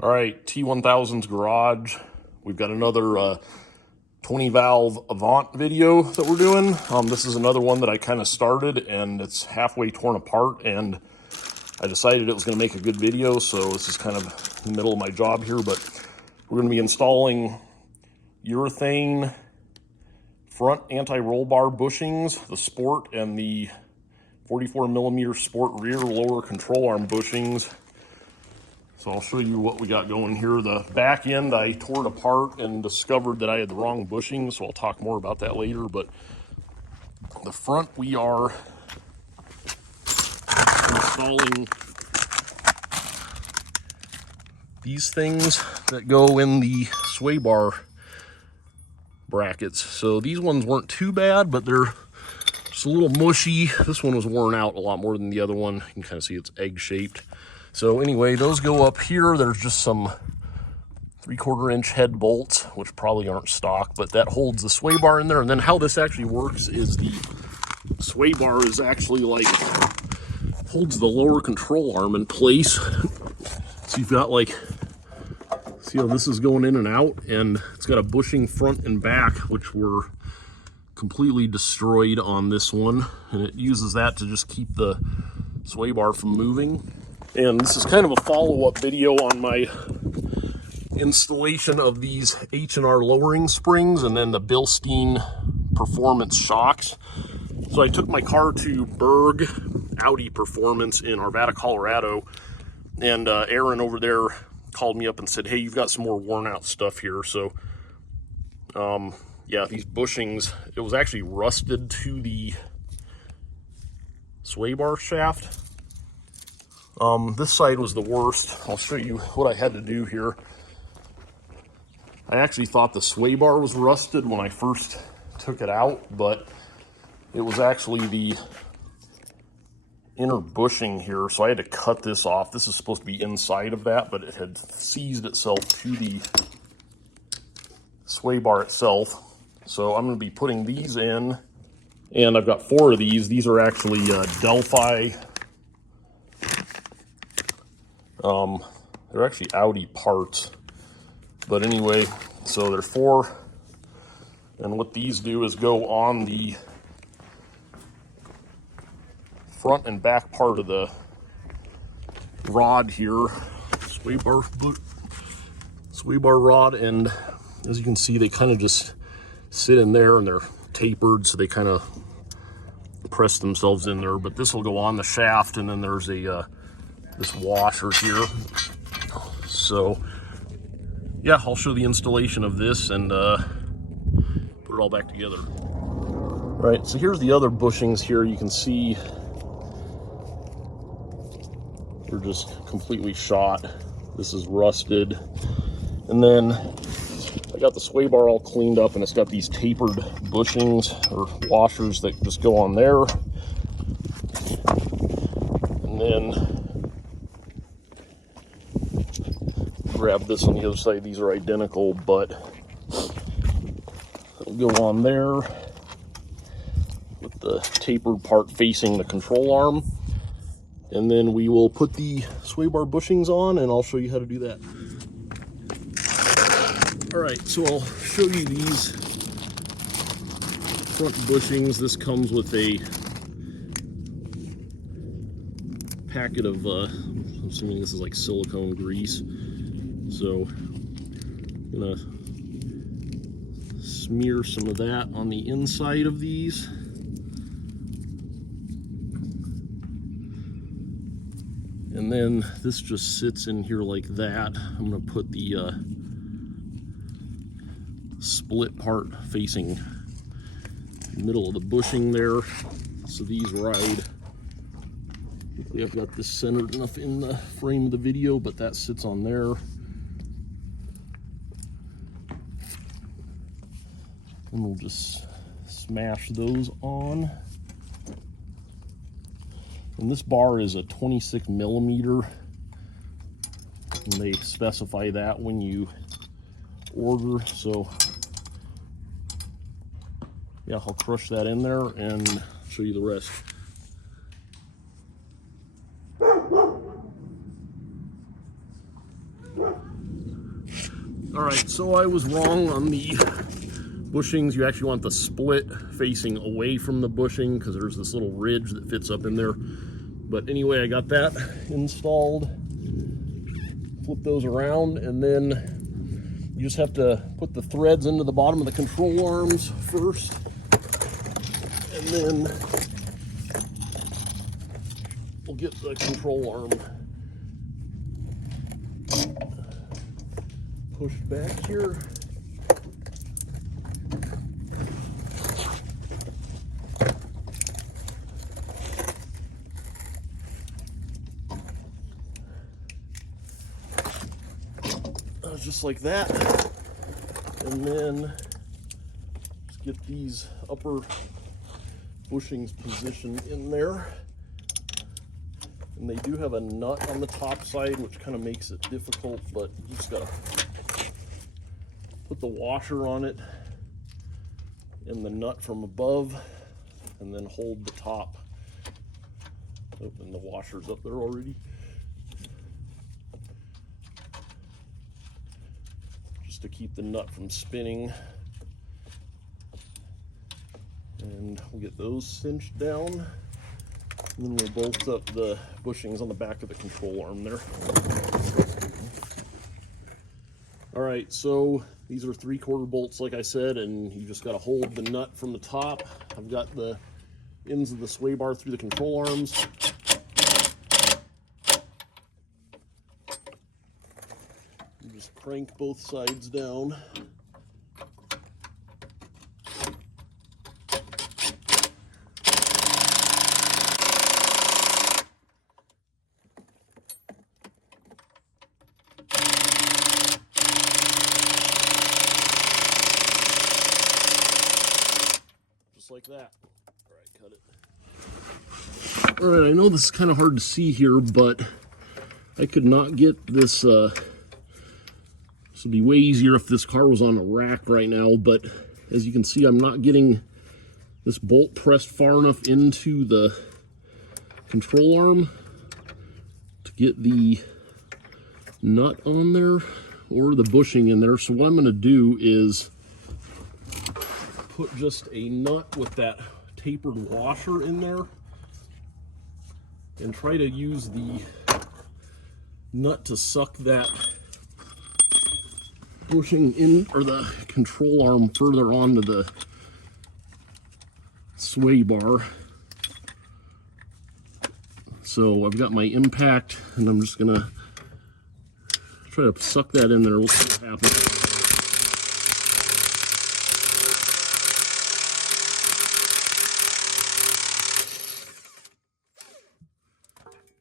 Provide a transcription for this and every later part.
All right, T1000's garage. We've got another 20 valve Avant video that we're doing. This is another one that I kind of started and it's halfway torn apart, and I decided it was going to make a good video, so this is kind of the middle of my job here. But we're going to be installing urethane front anti-roll bar bushings, the Sport, and the 44mm Sport rear lower control arm bushings. So I'll show you what we got going here. The back end I tore it apart and discovered that I had the wrong bushing, so I'll talk more about that later. But the front, we are installing these things that go in the sway bar brackets. So these ones weren't too bad, but they're just a little mushy. This one was worn out a lot more than the other one. You can kind of see it's egg-shaped. So anyway, those go up here. There's just some 3/4 inch head bolts, which probably aren't stock, but that holds the sway bar in there. And then how this actually works is the sway bar is actually like, holds the lower control arm in place. So you've got like, see how this is going in and out, and it's got a bushing front and back, which were completely destroyed on this one. And it uses that to just keep the sway bar from moving. And this is kind of a follow-up video on my installation of these H&R lowering springs and then the Bilstein performance shocks. So I took my car to Berg Audi Performance in Arvada, Colorado, and Aaron over there called me up and said, hey, you've got some more worn out stuff here. So yeah, these bushings, it was actually rusted to the sway bar shaft. This side was the worst. I'll show you what I had to do here. I actually thought the sway bar was rusted when I first took it out, but it was actually the inner bushing here, so I had to cut this off. This is supposed to be inside of that, but it had seized itself to the sway bar itself. So I'm going to be putting these in, and I've got 4 of these. These are actually Delphi. They're actually Audi parts, but anyway, so they're 4, and what these do is go on the front and back part of the rod here, sway bar rod, and as you can see, they kind of just sit in there and they're tapered, so they kind of press themselves in there. But this will go on the shaft, and then there's a this washer here. So yeah, I'll show the installation of this and put it all back together. Right, so here's the other bushings here. You can see they're just completely shot. This is rusted. And then I got the sway bar all cleaned up, and it's got these tapered bushings or washers that just go on there. And then grab this on the other side. These are identical, but it'll go on there with the tapered part facing the control arm. And then we will put the sway bar bushings on, and I'll show you how to do that. All right, so I'll show you these front bushings. This comes with a packet of, I'm assuming this is like silicone grease. So I'm gonna smear some of that on the inside of these. And then this just sits in here like that. I'm gonna put the split part facing the middle of the bushing there, so these ride. Hopefully I've got this centered enough in the frame of the video, but that sits on there. And we'll just smash those on. And this bar is a 26mm, and they specify that when you order. So yeah, I'll crush that in there and show you the rest. All right, so I was wrong on the bushings. You actually want the split facing away from the bushing because there's this little ridge that fits up in there. But anyway, I got that installed. Flip those around, and then you just have to put the threads into the bottom of the control arms first, and then we'll get the control arm pushed back here. Just like that, and then just get these upper bushings positioned in there. And they do have a nut on the top side, which kind of makes it difficult, but you just gotta put the washer on it and the nut from above, and then hold the top. Oh, and the washer's up there already. To keep the nut from spinning, and we'll get those cinched down, and then we'll bolt up the bushings on the back of the control arm there. All right, so these are 3/4 bolts like I said, and you just got to hold the nut from the top. I've got the ends of the sway bar through the control arms. Just crank both sides down. Just like that. All right, cut it. All right, I know this is kind of hard to see here, but I could not get this. This would be way easier if this car was on a rack right now, but as you can see, I'm not getting this bolt pressed far enough into the control arm to get the nut on there or the bushing in there. So what I'm going to do is put just a nut with that tapered washer in there and try to use the nut to suck that bushing in, or the control arm, further onto the sway bar. So I've got my impact, and I'm just gonna try to suck that in there. We'll see what happens.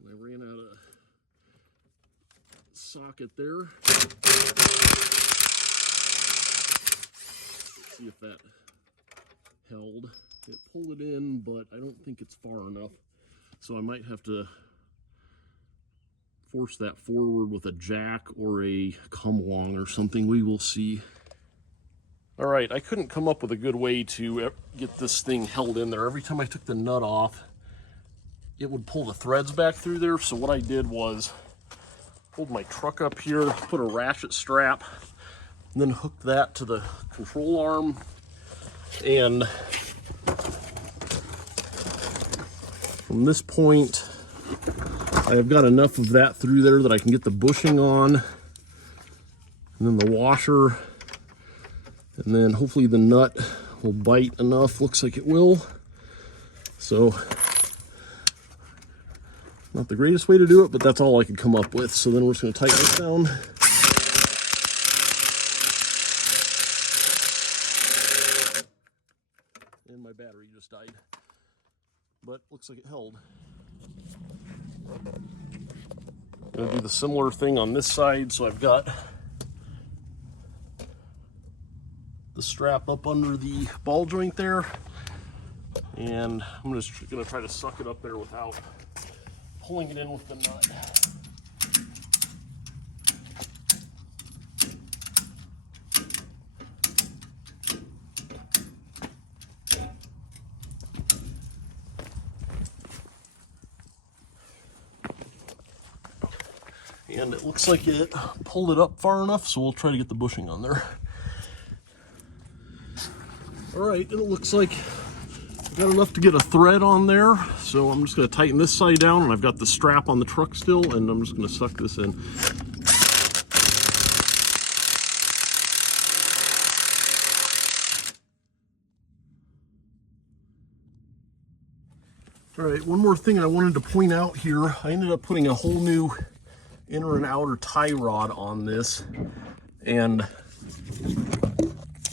And I ran out of socket there. See if that held. It pulled it in, but I don't think it's far enough. So I might have to force that forward with a jack or a come along or something. We will see. All right, I couldn't come up with a good way to get this thing held in there. Every time I took the nut off, it would pull the threads back through there. So what I did was hold my truck up here, put a ratchet strap, and then hook that to the control arm, and from this point I have got enough of that through there that I can get the bushing on, and then the washer, and then hopefully the nut will bite enough. Looks like it will. So not the greatest way to do it, but that's all I could come up with. So then we're just going to tighten this down. And my battery just died, but looks like it held. I'm going to do the similar thing on this side. So I've got the strap up under the ball joint there, and I'm just going to try to suck it up there without pulling it in with the nut. And it looks like it pulled it up far enough, so we'll try to get the bushing on there. All right, it looks like I've got enough to get a thread on there, so I'm just going to tighten this side down, and I've got the strap on the truck still, and I'm just going to suck this in. All right, one more thing I wanted to point out here. I ended up putting a whole new inner and outer tie rod on this, and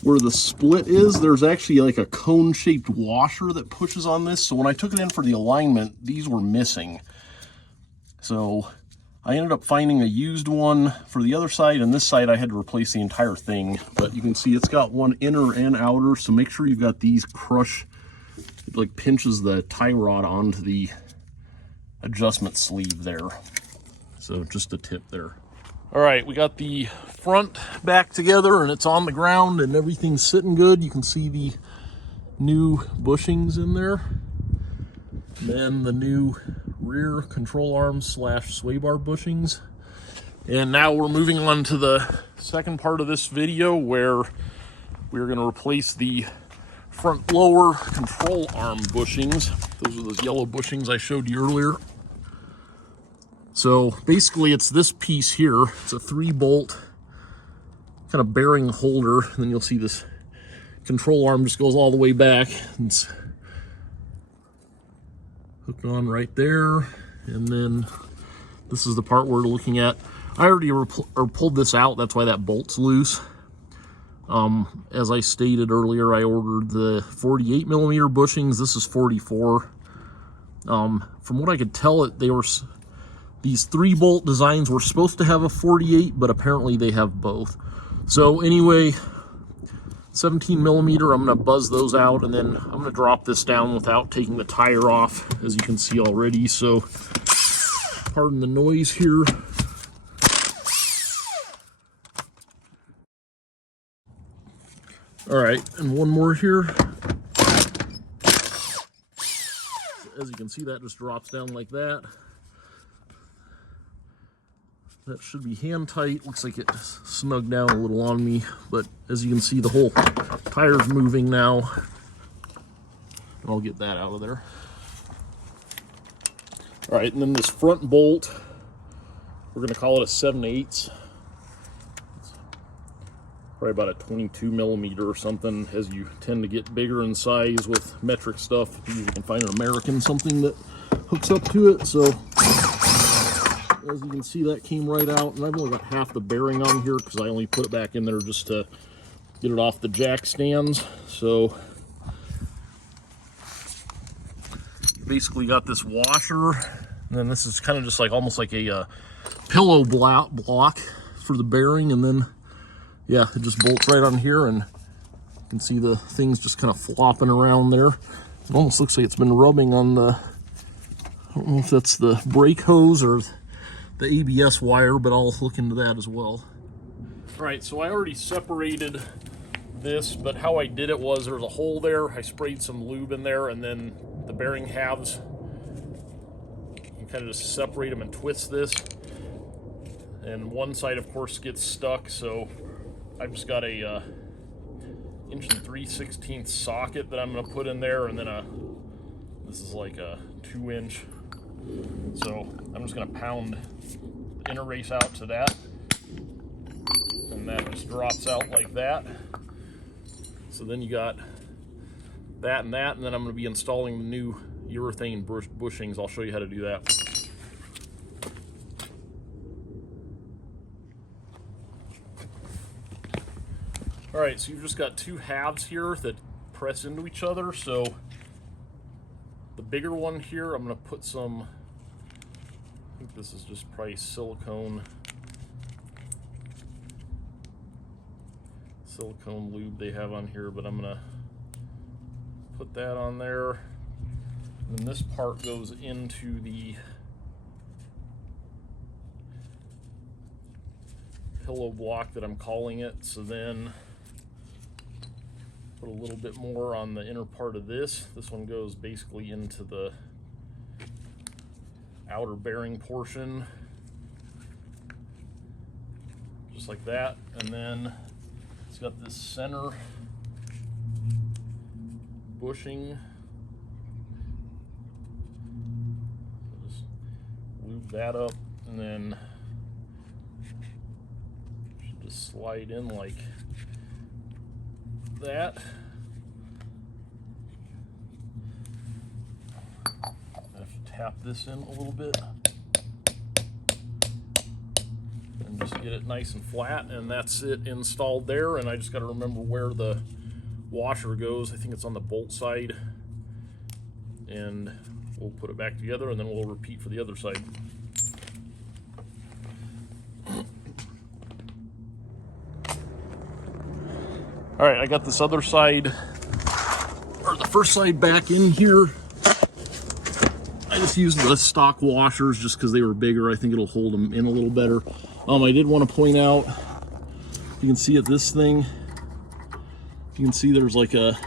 where the split is, there's actually like a cone-shaped washer that pushes on this. So when I took it in for the alignment, these were missing. So I ended up finding a used one for the other side, and this side I had to replace the entire thing. But you can see it's got one inner and outer, so make sure you've got these crush. It like pinches the tie rod onto the adjustment sleeve there. So just a tip there. All right, we got the front back together and it's on the ground and everything's sitting good. You can see the new bushings in there. And then the new rear control arm / sway bar bushings. And now we're moving on to the second part of this video where we're going to replace the front lower control arm bushings. Those are those yellow bushings I showed you earlier. So basically it's this piece here. It's a 3-bolt kind of bearing holder. And then you'll see this control arm just goes all the way back. It's hooked on right there. And then this is the part we're looking at. I already pulled this out. That's why that bolt's loose. As I stated earlier, I ordered the 48 millimeter bushings. This is 44. From what I could tell, these 3-bolt designs were supposed to have a 48, but apparently they have both. So anyway, 17 millimeter, I'm going to buzz those out, and then I'm going to drop this down without taking the tire off, as you can see already. So pardon the noise here. All right, and one more here. As you can see, that just drops down like that. That should be hand tight. Looks like it snugged down a little on me, but as you can see, the whole tire's moving now. And I'll get that out of there. All right, and then this front bolt, we're gonna call it a 7/8. Probably about a 22 millimeter or something, as you tend to get bigger in size with metric stuff. You can find an American something that hooks up to it. So as you can see, that came right out, and I've only got half the bearing on here because I only put it back in there just to get it off the jack stands. So basically got this washer, and then this is kind of just like almost like a pillow block for the bearing, and then yeah, it just bolts right on here, and you can see the things just kind of flopping around there. It almost looks like it's been rubbing on the, I don't know if that's the brake hose or the ABS wire, but I'll look into that as well. All right, so I already separated this, but how I did it was there was a hole there. I sprayed some lube in there, and then the bearing halves, you kind of just separate them and twist this. And one side, of course, gets stuck, so I've just got a 1 3/16 socket that I'm going to put in there, and then this is like a 2-inch. So I'm just going to pound the inner race out to that, and that just drops out like that. So then you got that and that, and then I'm going to be installing the new urethane bushings. I'll show you how to do that. All right, so you've just got 2 halves here that press into each other. So the bigger one here, I'm going to put some, I think this is just probably silicone lube they have on here, but I'm going to put that on there. And then this part goes into the pillow block that I'm calling it. So then put a little bit more on the inner part of this. This one goes basically into the outer bearing portion. just like that. And then it's got this center bushing. So just lube that up, and then should just slide in like that. I have to tap this in a little bit and just get it nice and flat, and that's it installed there. And I just got to remember where the washer goes. I think it's on the bolt side, and we'll put it back together, and then we'll repeat for the other side. All right, I got this other side, or the first side, back in here. I just used the stock washers just because they were bigger. I think it'll hold them in a little better. I did want to point out, you can see at this thing, you can see there's like a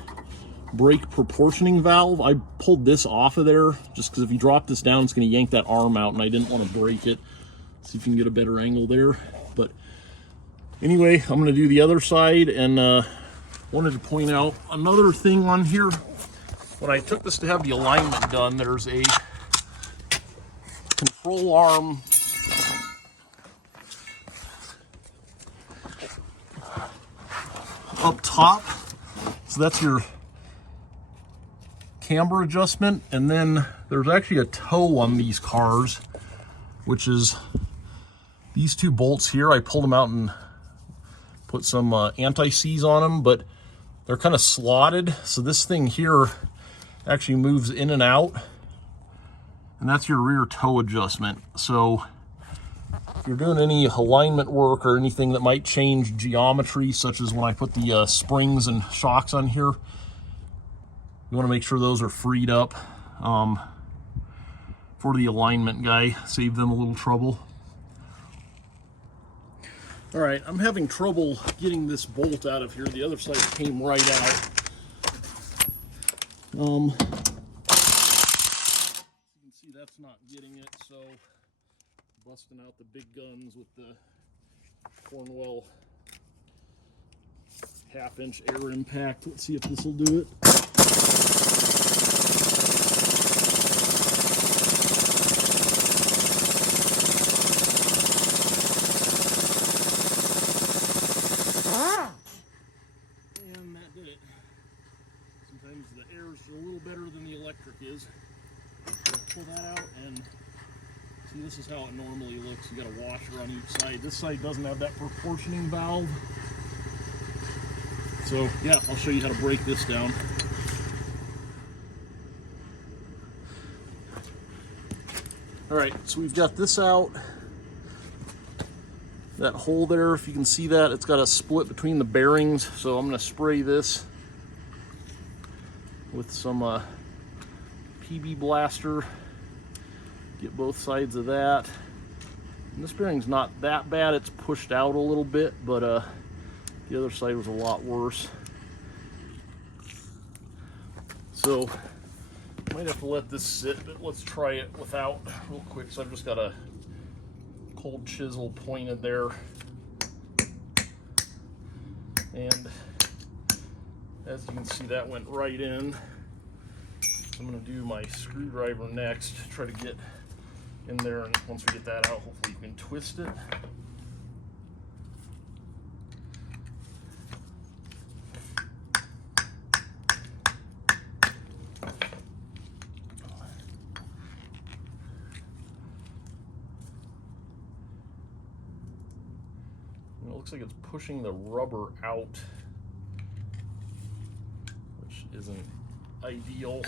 brake proportioning valve. I pulled this off of there just because if you drop this down, it's going to yank that arm out, and I didn't want to break it. See if you can get a better angle there. But anyway, I'm going to do the other side, and wanted to point out another thing on here. When I took this to have the alignment done, there's a control arm up top. So that's your camber adjustment, and then there's actually a toe on these cars, which is these two bolts here. I pulled them out and put some anti-seize on them, but they're kind of slotted, so this thing here actually moves in and out, and that's your rear toe adjustment. So if you're doing any alignment work or anything that might change geometry, such as when I put the springs and shocks on here, you want to make sure those are freed up for the alignment guy. Save them a little trouble. All right, I'm having trouble getting this bolt out of here. The other side came right out. You can see that's not getting it, so busting out the big guns with the Cornwell 1/2-inch air impact. Let's see if this will do it. A little better than the electric is. So pull that out, and see, this is how it normally looks. You got a washer on each side. This side doesn't have that proportioning valve. So yeah, I'll show you how to break this down. All right, so we've got this out. That hole there, if you can see that, it's got a split between the bearings. So I'm going to spray this with some PB blaster, get both sides of that. And this bearing's not that bad, it's pushed out a little bit, but the other side was a lot worse. So might have to let this sit, but let's try it without real quick. So I've just got a cold chisel pointed there, and as you can see, that went right in. So I'm going to do my screwdriver next to try to get in there, and once we get that out, hopefully you can twist it. And it looks like it's pushing the rubber out, which isn't ideal.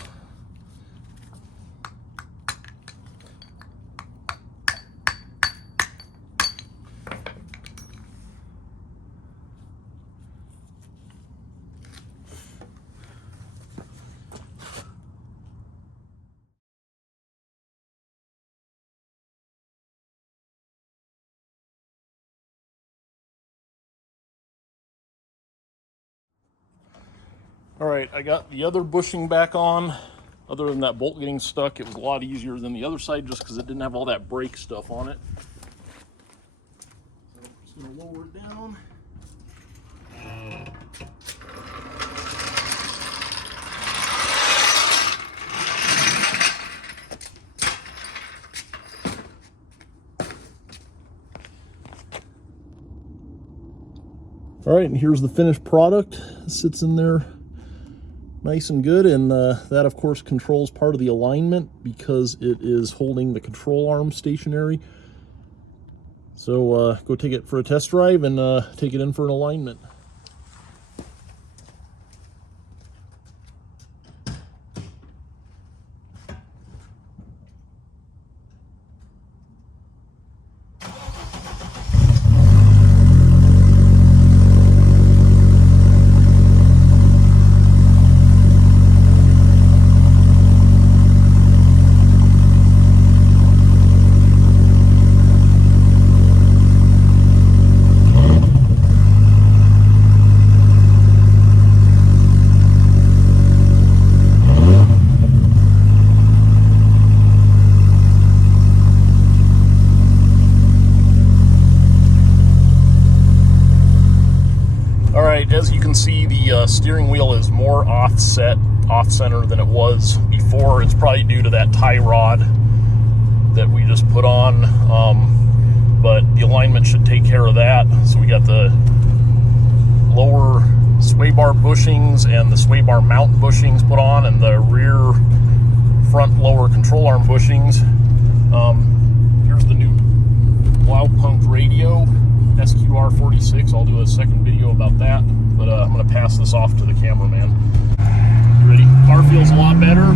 All right, I got the other bushing back on. Other than that bolt getting stuck, it was a lot easier than the other side just because it didn't have all that brake stuff on it. So I'm just gonna lower it down. All right, and here's the finished product. It sits in there nice and good, and that of course controls part of the alignment because it is holding the control arm stationary. So go take it for a test drive and take it in for an alignment. As you can see, the steering wheel is more off-center than it was before. It's probably due to that tie rod that we just put on, but the alignment should take care of that. So we got the lower sway bar bushings and the sway bar mount bushings put on, and the rear front lower control arm bushings. Here's the new Blaupunk radio, SQR46. I'll do a second video about that, but I'm going to pass this off to the cameraman. You ready? Car feels a lot better.